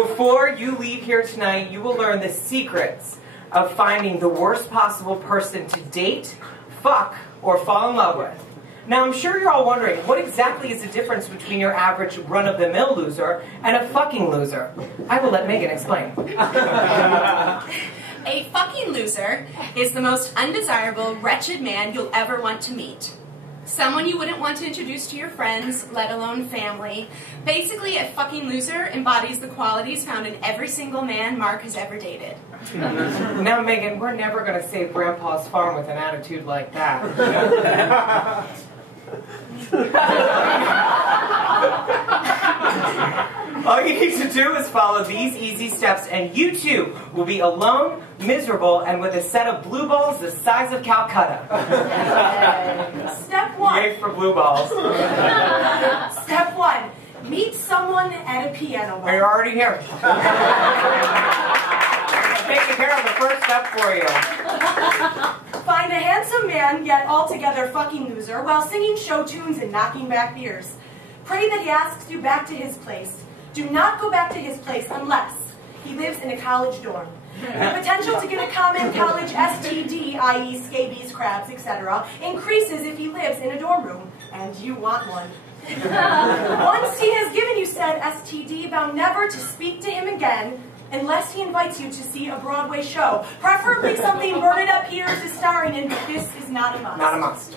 Before you leave here tonight, you will learn the secrets of finding the worst possible person to date, fuck, or fall in love with. Now, I'm sure you're all wondering, what exactly is the difference between your average run-of-the-mill loser and a fucking loser? I will let Megan explain. A fucking loser is the most undesirable, wretched man you'll ever want to meet. Someone you wouldn't want to introduce to your friends, let alone family. Basically, a fucking loser embodies the qualities found in every single man Mark has ever dated. Now, Megan, we're never going to save Grandpa's farm with an attitude like that. All you need to do is follow these easy steps, and you too will be alone, miserable, and with a set of blue balls the size of Calcutta. Step 1. Yay for blue balls. Step 1. Meet someone at a piano bar. You're already here. Taking care of the first step for you. Find a handsome man, yet altogether fucking loser, while singing show tunes and knocking back beers. Pray that he asks you back to his place. Do not go back to his place unless he lives in a college dorm. The potential to get a common college STD, i.e. scabies, crabs, etc., increases if he lives in a dorm room, and you want one. Once he has given you said STD, vow never to speak to him again unless he invites you to see a Broadway show. Preferably something Bernadette Peters is starring in, but this is not a must. Not a must.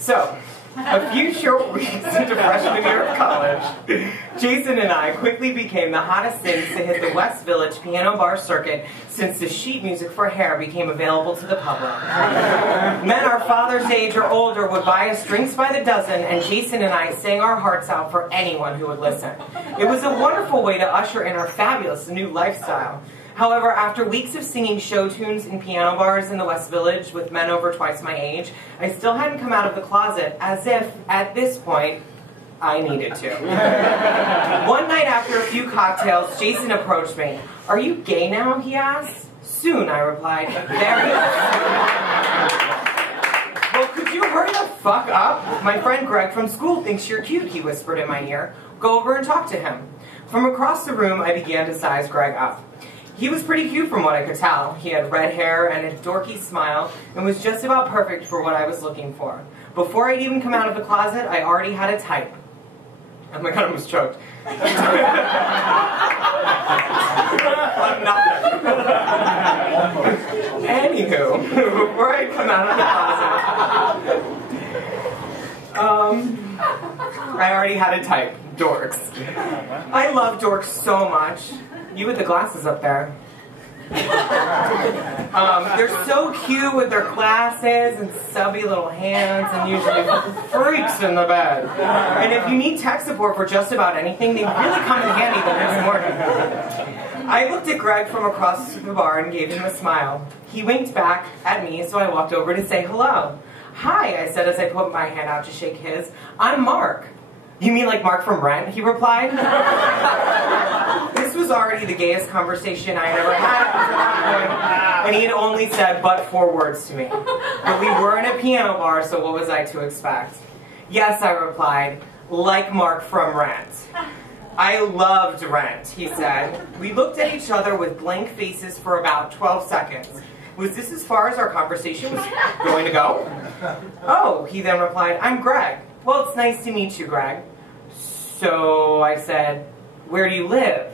So, a few short weeks into freshman year of college, Jason and I quickly became the hottest things to hit the West Village piano bar circuit since the sheet music for Hair became available to the public. Men our father's age or older would buy us drinks by the dozen, and Jason and I sang our hearts out for anyone who would listen. It was a wonderful way to usher in our fabulous new lifestyle. However, after weeks of singing show tunes in piano bars in the West Village with men over twice my age, I still hadn't come out of the closet, as if, at this point, I needed to. One night after a few cocktails, Jason approached me. "Are you gay now?" he asked. "Soon," I replied. "Very soon." "Well, could you hurry the fuck up? My friend Greg from school thinks you're cute," he whispered in my ear. "Go over and talk to him." From across the room, I began to size Greg up. He was pretty cute from what I could tell. He had red hair and a dorky smile and was just about perfect for what I was looking for. Before I'd even come out of the closet, I already had a type. Oh my god, I almost choked. Anywho, before I come out of the closet, I already had a type. Dorks. I love dorks so much. You with the glasses up there. They're so cute with their glasses and stubby little hands and usually freaks in the bed. And if you need tech support for just about anything, they really come in handy the next morning. I looked at Greg from across the bar and gave him a smile. He winked back at me, so I walked over to say hello. "Hi," I said as I put my hand out to shake his. "I'm Mark." "You mean like Mark from Rent?" he replied. This was already the gayest conversation I had ever had at that point, and he had only said but 4 words to me. But we were in a piano bar, so what was I to expect? "Yes," I replied, "like Mark from Rent." "I loved Rent," he said. We looked at each other with blank faces for about 12 seconds. Was this as far as our conversation was going to go? "Oh," he then replied, "I'm Greg." "Well, it's nice to meet you, Greg." "So," I said, "where do you live?"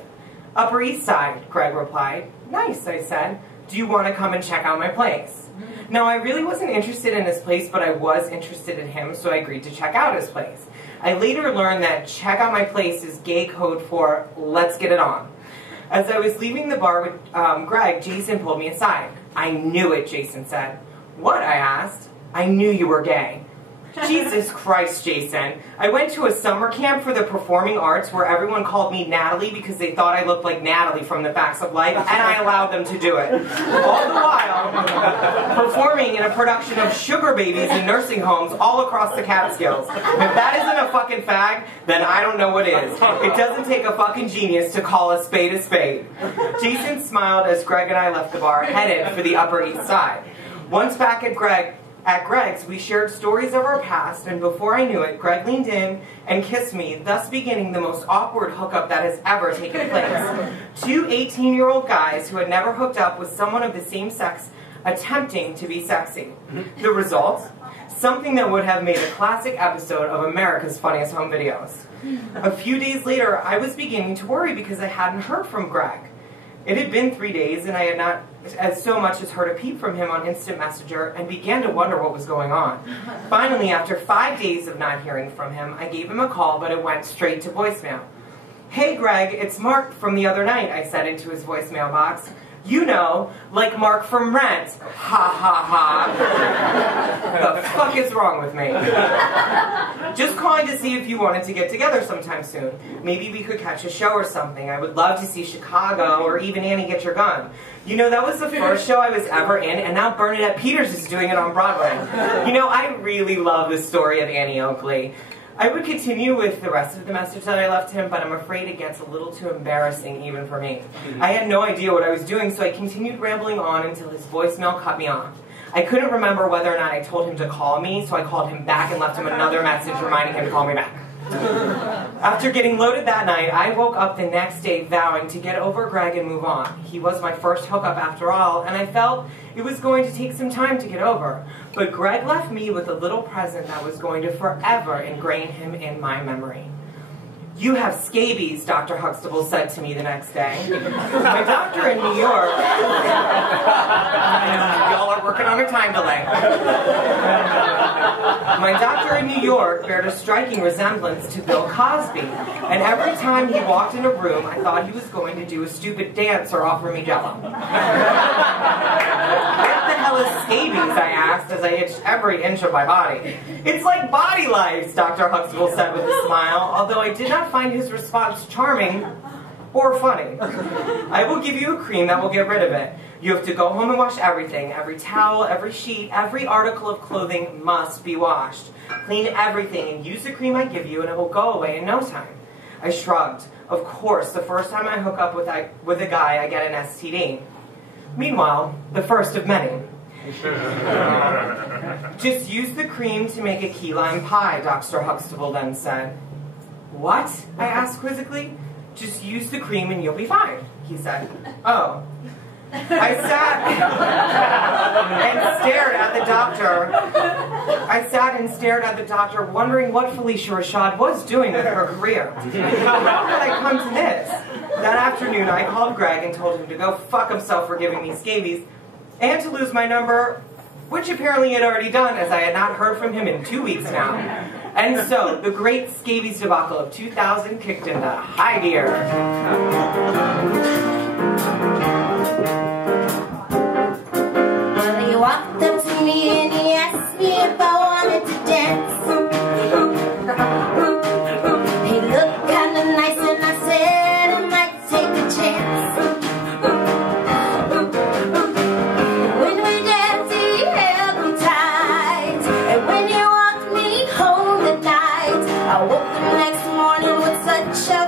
"Upper East Side," Greg replied. "Nice," I said. "Do you want to come and check out my place?" Now, I really wasn't interested in his place, but I was interested in him, so I agreed to check out his place. I later learned that check out my place is gay code for let's get it on. As I was leaving the bar with Greg, Jason pulled me aside. "I knew it," Jason said. "What?" I asked. "I knew you were gay." Jesus Christ, Jason. I went to a summer camp for the performing arts where everyone called me Natalie because they thought I looked like Natalie from The Facts of Life, and I allowed them to do it. All the while, performing in a production of Sugar Babies in nursing homes all across the Catskills. If that isn't a fucking fag, then I don't know what is. It doesn't take a fucking genius to call a spade a spade. Jason smiled as Greg and I left the bar, headed for the Upper East Side. Once back at Greg, At Greg's, we shared stories of our past, and before I knew it, Greg leaned in and kissed me, thus beginning the most awkward hookup that has ever taken place. Two 18-year-old guys who had never hooked up with someone of the same sex attempting to be sexy. The result? Something that would have made a classic episode of America's Funniest Home Videos. A few days later, I was beginning to worry because I hadn't heard from Greg. It had been 3 days, and I had not as so much as heard a peep from him on Instant Messenger and began to wonder what was going on. Finally, after 5 days of not hearing from him, I gave him a call, but it went straight to voicemail. "Hey, Greg, it's Mark from the other night," I said into his voicemail box. "You know, like Mark from Rent. Ha ha ha. The fuck is wrong with me? Just calling to see if you wanted to get together sometime soon. Maybe we could catch a show or something. I would love to see Chicago or even Annie Get Your Gun. You know, that was the first show I was ever in, and now Bernadette Peters is doing it on Broadway. You know, I really love the story of Annie Oakley." I would continue with the rest of the message that I left him, but I'm afraid it gets a little too embarrassing even for me. I had no idea what I was doing, so I continued rambling on until his voicemail cut me off. I couldn't remember whether or not I told him to call me, so I called him back and left him another message reminding him to call me back. After getting loaded that night, I woke up the next day vowing to get over Greg and move on. He was my first hookup after all, and I felt it was going to take some time to get over. But Greg left me with a little present that was going to forever ingrain him in my memory. "You have scabies," Dr. Huxtable said to me the next day. My doctor in New York... Y'all are working on a time delay. My doctor in New York bared a striking resemblance to Bill Cosby, and every time he walked in a room, I thought he was going to do a stupid dance or offer me Jell-O. "What the hell is scabies?" I asked as I itched every inch of my body. "It's like body lice," Dr. Huxtable said with a smile, although I did not find his response charming or funny. "I will give you a cream that will get rid of it. You have to go home and wash everything. Every towel, every sheet, every article of clothing must be washed. Clean everything and use the cream I give you and it will go away in no time." I shrugged. Of course, the first time I hook up with a guy, I get an STD. Meanwhile, the first of many. "Just use the cream to make a key lime pie," Dr. Huxtable then said. "What?" I asked quizzically. "Just use the cream and you'll be fine," he said. "Oh." I sat and stared at the doctor. Wondering what Felicia Rashad was doing with her career. How had I come to this? That afternoon, I called Greg and told him to go fuck himself for giving me scabies, and to lose my number, which apparently he had already done, as I had not heard from him in 2 weeks now. And so, the great scabies debacle of 2000 kicked into high gear. Well, he walked up to me and he asked me if I wanted to dance. He looked kind of nice and I said I might take a chance. When we danced, he held me tight, and when he walked me home that night, I woke the next morning with such a